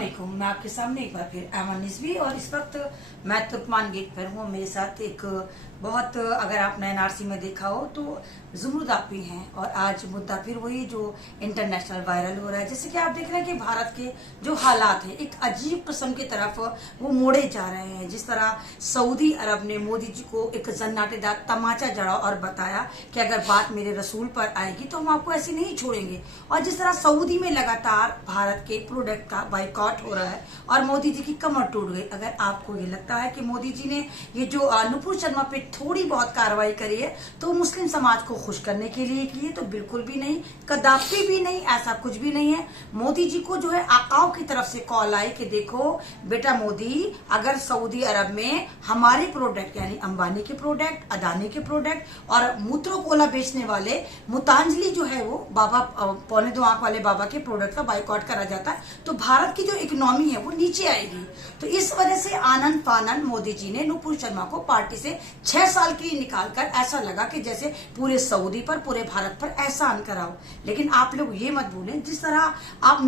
अस्सलामुअलैकुम। मैं आपके सामने एक बार फिर ऐमन निज़वी और इस वक्त मैं तुर्कमान गेट पर हूँ। मेरे साथ एक बहुत, अगर आपने एनआरसी में देखा हो तो जुमरुद आपी हैं और आज मुद्दा फिर वही जो इंटरनेशनल वायरल हो रहा है। जैसे कि आप देख रहे हैं कि भारत के जो हालात हैं एक अजीब किस्म की तरफ वो मोड़े जा रहे हैं। जिस तरह सऊदी अरब ने मोदी जी को एक जन्नाटेदार तमाचा जड़ा और बताया कि अगर बात मेरे रसूल पर आएगी तो हम आपको ऐसे नहीं छोड़ेंगे, और जिस तरह सऊदी में लगातार भारत के प्रोडक्ट का बाइकआउट हो रहा है और मोदी जी की कमर टूट गई। अगर आपको ये लगता है कि मोदी जी ने ये जो नुपुर शर्मा पे थोड़ी बहुत कार्रवाई करी है तो मुस्लिम समाज को खुश करने के लिए की है, तो बिल्कुल भी नहीं, कदापि भी नहीं, ऐसा कुछ भी नहीं है। मोदी जी को जो है आकाओं की तरफ से कॉल आई कि देखो बेटा मोदी, अगर सऊदी अरब में हमारे प्रोडक्ट यानी अंबानी के प्रोडक्ट, अदानी के प्रोडक्ट और मूत्रो कोला बेचने वाले मुतांजलि जो है वो बाबा पौने दो आंख वाले बाबा के प्रोडक्ट का बाइकआउट करा जाता है तो भारत की जो इकोनॉमी है वो नीचे आएगी। तो इस वजह से आनंद फानंद मोदी जी ने नुपुर शर्मा को पार्टी से 6 साल के लिए निकालकर ऐसा लगा कि जैसे पूरे सऊदी पर, पूरे भारत पर एहसान कराओ। लेकिन आप लोग ये मत भूलें, जिस तरह आप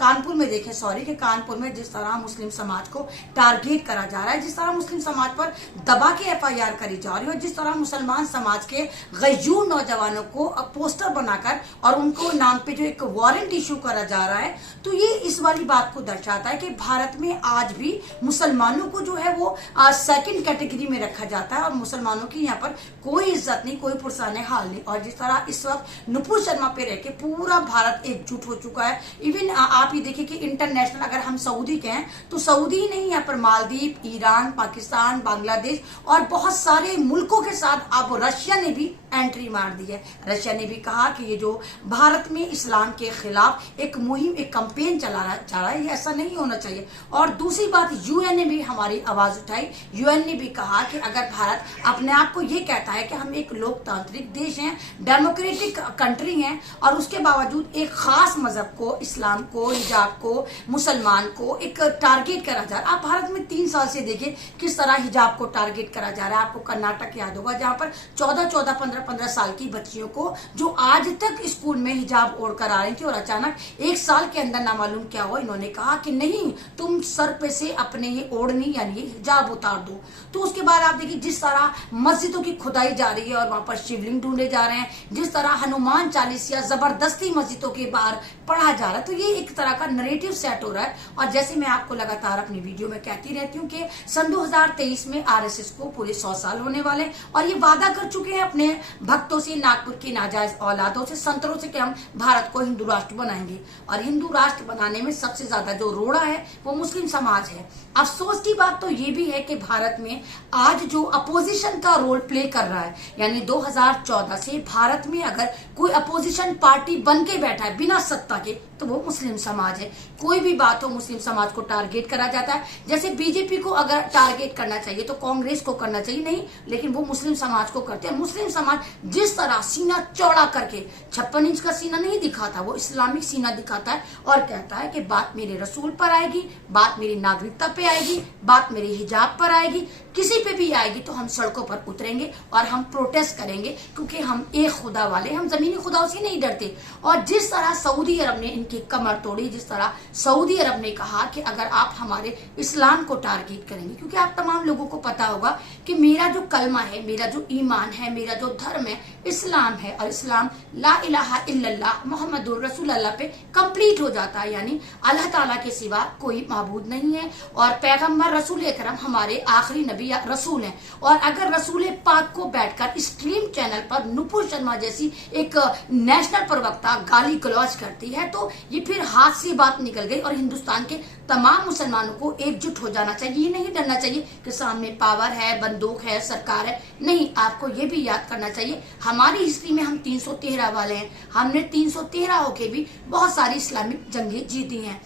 कानपुर में देखें, कि कानपुर में जिस तरह मुस्लिम समाज को टारगेट करा जा रहा है, जिस तरह मुस्लिम समाज पर दबा के FIR करी जा रही है, जिस तरह मुसलमान समाज के गैजूर नौजवानों को पोस्टर बनाकर और उनको नाम पे जो एक वारंट इशू करा जा रहा है, तो ये इस वाली बात को दर्शाता है कि भारत में आज भी मुसलमानों को जो है वो सेकंड कैटेगरी में रखा जाता है और मुसलमानों की यहाँ पर कोई इज्जत नहीं, कोई पुरसाने हाल नहीं। और जिस तरह इस वक्त नुपुर शर्मा पे रह के पूरा भारत एकजुट हो चुका है। इवन आप ही देखिए कि इंटरनेशनल अगर हम सऊदी के हैं तो सऊदी ही नहीं, यहाँ पर मालदीव, ईरान, पाकिस्तान, बांग्लादेश और बहुत सारे मुल्कों के साथ अब रशिया ने भी एंट्री मार दी है। रशिया ने भी कहा कि ये जो भारत में इस्लाम के खिलाफ एक मुहिम, एक कैंपेन चला रहा है, ये ऐसा नहीं होना चाहिए। और दूसरी बात, UN ने भी हमारी आवाज उठाई। UN ने भी कहा कि अगर भारत अपने आप को ये कहता है कि हम एक लोकतांत्रिक देश हैं, डेमोक्रेटिक कंट्री हैं, और उसके बावजूद एक खास मजहब को, इस्लाम को, हिजाब को, मुसलमान को एक टारगेट करा जा रहा है। आप भारत में 3 साल से देखिए किस तरह हिजाब को टारगेट करा जा रहा है। आपको कर्नाटक याद होगा जहां पर 14-14, 15-15 साल की बच्चियों को जो आज तक स्कूल में हिजाब ओढ़कर आ रही थी और अचानक 1 साल के अंदर ना मालूम क्या हुआ, इन्होंने कहा कि नहीं, तुम सर पे से अपने ये ओढ़नी यानी हिजाब उतार दो। तो उसके बाद आप देखिए जिस तरह मस्जिदों की खुदाई जा रही है और वहां पर शिवलिंग ढूंढे जा रहे हैं, जिस तरह हनुमान चालीसा जबरदस्ती मस्जिदों के बाहर पढ़ा जा रहा है, तो ये एक तरह का नरेटिव सेट हो रहा है। और जैसे मैं आपको लगातार अपनी वीडियो में कहती रहती हूँ कि सन 2023 में RSS को पूरे 100 साल होने वाले और ये वादा कर चुके हैं अपने भक्तों से, नागपुर की नाजायज औलादों से, संतरों से कि हम भारत को हिंदू राष्ट्र बनाएंगे। और हिंदू राष्ट्र बनाने में सबसे ज्यादा जो रोड़ा है वो मुस्लिम समाज है। अफसोस की बात तो ये भी है कि भारत में आज जो अपोजिशन का रोल प्ले कर रहा है, यानी 2014 से भारत में अगर कोई अपोजिशन पार्टी बन के बैठा है बिना सत्ता के, तो वो मुस्लिम समाज है। कोई भी बात हो मुस्लिम समाज को टारगेट करा जाता है। जैसे बीजेपी को अगर टारगेट करना चाहिए तो कांग्रेस को करना चाहिए, नहीं, लेकिन वो मुस्लिम समाज को करते हैं। मुस्लिम समाज जिस तरह सीना चौड़ा करके 56 इंच का सीना नहीं दिखाता, वो इस्लामिक सीना दिखाता है और कहता है कि बात मेरे रसूल पर आएगी, बात मेरी नागरिकता पे आएगी, बात मेरे हिजाब पर आएगी, किसी पे भी आएगी तो हम सड़कों पर उतरेंगे और हम प्रोटेस्ट करेंगे, क्योंकि हम एक खुदा वाले, हम जमीनी खुदाओं से नहीं डरते। और जिस तरह सऊदी अरब ने इनकी कमर तोड़ी, जिस तरह सऊदी अरब ने कहा कि अगर आप हमारे इस्लाम को टारगेट करेंगे, क्योंकि आप तमाम लोगों को पता होगा कि मेरा जो कलमा है, मेरा जो ईमान है, मेरा जो धर्म है इस्लाम है, और इस्लाम ला इलाहा इल्लल्लाह मुहम्मदुर रसूलुल्लाह पे कंप्लीट हो जाता है, यानी अल्लाह ताला के सिवा कोई माबूद नहीं है और पैगंबर रसूल अकरम हमारे आखिरी नबी या रसूल हैं। और अगर रसूल पाक को बैठकर स्ट्रीम चैनल पर नुपुर शर्मा जैसी एक नेशनल प्रवक्ता गाली गलौज करती है तो ये फिर हाथ से बात निकल गई। और हिंदुस्तान के तमाम मुसलमानों को एकजुट हो जाना चाहिए, ये नहीं डरना चाहिए कि सामने पावर है, बंदूक है, सरकार है। नहीं, आपको ये भी याद करना चाहिए हमारी हिस्ट्री में हम 313 वाले हैं। हमने 313 होके भी बहुत सारी इस्लामिक जंगें जीती हैं।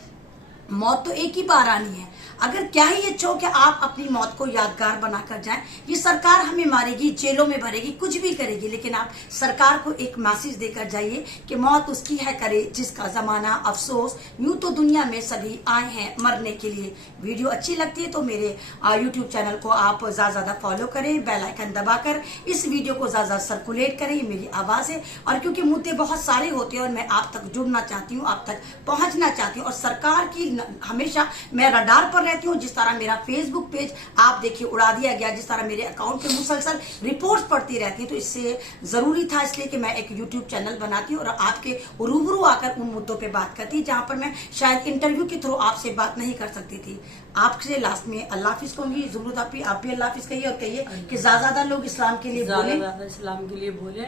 मौत तो एक ही बार आनी है। अगर क्या ही अच्छा हो कि आप अपनी मौत को यादगार बनाकर जाएं। ये सरकार हमें मारेगी, जेलों में भरेगी, कुछ भी करेगी, लेकिन आप सरकार को एक मैसेज देकर जाइए कि मौत उसकी है करे जिसका जमाना अफसोस, यूं तो दुनिया में सभी आए हैं मरने के लिए। वीडियो अच्छी लगती है तो मेरे YouTube चैनल को आप ज्यादा फॉलो करें, बेल आइकन दबाकर इस वीडियो को ज्यादा सर्कुलेट करें। ये मेरी आवाज है और क्योंकि मुद्दे बहुत सारे होते हैं और मैं आप तक जुड़ना चाहती हूँ, आप तक पहुंचना चाहती हूँ और सरकार की हमेशा मैं रडार पर रहती हूँ। जिस तरह मेरा फेसबुक पेज आप देखिए उड़ा दिया गया, जिस तरह मेरे अकाउंट पे मुसलसल रिपोर्ट्स पड़ती रहती है, तो इससे जरूरी था इसलिए कि मैं एक यूट्यूब चैनल बनाती हूँ और आपके रूबरू आकर उन मुद्दों पे बात करती, जहां पर मैं शायद इंटरव्यू के थ्रू आपसे बात नहीं कर सकती थी। आपसे लास्ट में अल्लाह हाफिज कहूंगी। ज़ुमरुद आप भी अल्लाह हाफिज कहिए और कहिए कि ज्यादा लोग इस्लाम के लिए बोले, इस्लाम के लिए बोले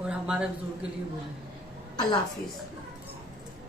और हमारे बुजुर्ग के लिए बोले। अल्लाह हाफिज।